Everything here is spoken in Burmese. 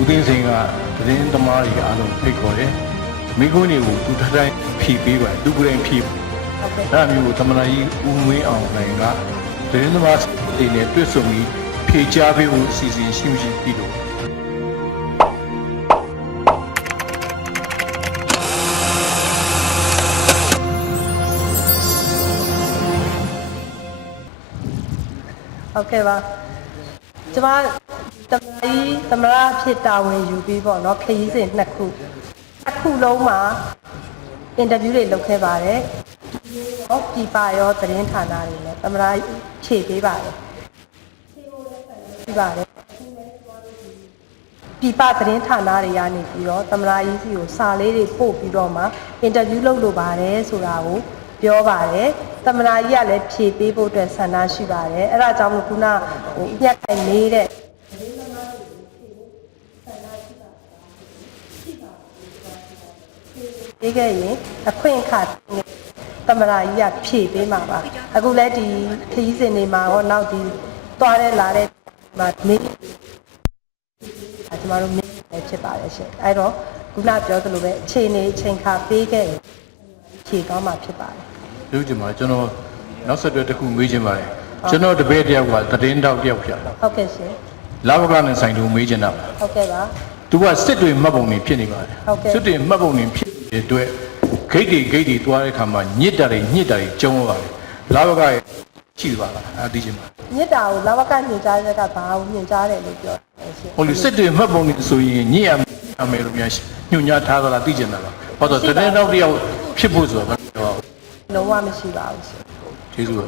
ဦးသိန်းစိန်ကသတင်းသမားတွေအားလုံးဖိတ်ခေါ်တယ်မိကုန်းတွေကိုသူတိုင်းဖြည့်ပေးပါသူကိုယ်တိုင်ဖြည့်ဒါမျိုးသမနာကြီးဦးမင်းအောင်နိုင်ကသတင်းသမားတွေနဲ့တွေ့ဆုံပြီးဖြည့်ချပေးဖို့အစီအစဉ်ရှိမရှိပြီးတော့ဟုတ်ကဲ့ပါကျမသမရဖြစ်တာဝန်ယူပြီးပေါ့နော်ခရီးစဉ်နှစ်ခုလုံးမှာအင်တာဗျူးတွေလုပ်ခဲ့ပါတယ်ဟောပြပရောသတင်းဌာနတွေနဲ့သမရဖြည့်ပေးပါတယ်ပြပါတယ်ပြပသတင်းဌာနတွေကနေပြီးတော့သမရကြီးစီကိုစာလေးတွေပို့ပြီးတော့မှအင်တာဗျူးလုပ်လို့ပါတယ်ဆိုတာကိုပြောပါတယ်သမနာကြီးကလည်းဖြည့်ပေးဖို့အတွက်ဆန္ဒရှိပါတယ်အဲ့ဒါကြောင့်မို့ခုနညက်တိုင်းနေတဲ့ဒီကရင်အခွင့်အခါသမနာကြီးကဖြည့်ပေးမှာပါအခုလည်းဒီခရီးစဉ်တွေမှာဟောနောက်ဒီသွားတဲ့လာတဲ့မှာနေကျမတို့မြင်နေဖြစ်ပါတယ်ရှင်အဲ့တော့ခုနပြောသလိုပဲအချိန်ခါပေးခဲ့ရင်ဖြည့်ကောင်းမှာဖြစ်ပါတယ်ပြောချင်ပါကျွန်တော်နောက်ဆက်တွဲတစ်ခုမေးချင်ပါတယ်ကျွန်တော်တပည့်တယောက်ကသတင်းတောက်တယောက်ဖြစ်တာဟုတ်ကဲ့ရှင်လာဘကနဲ့ဆိုင်သူမေးချင်တာဟုတ်ကဲ့ပါသူကစစ်တွေမှတ်ပုံတွေဖြစ်နေပါတယ်စစ်တွေမှတ်ပုံတွေဖြစ်တဲ့အတွက်ဂိတ်တွေတွားတဲ့အခါမှာညစ်တာတွေကျုံးပါတယ်လာဘကရဲ့ရှိပါလားအသိချင်ပါညစ်တာကိုလာဘကညင်ကြားတဲ့ကဘာကိုညင်ကြားတယ်လို့ပြောတယ်ရှင်ဟုတ်လို့စစ်တွေမှတ်ပုံတွေဆိုရင်ညစ်ရမယ်လို့များညွှန်ကြားထားသလားသိချင်တာလားဟောတော့သတင်းတောက်တယောက်ဖြစ်ဖို့ဆိုတာလုံးဝမရှိပါဘူးရှင်ကျေးဇူးပါ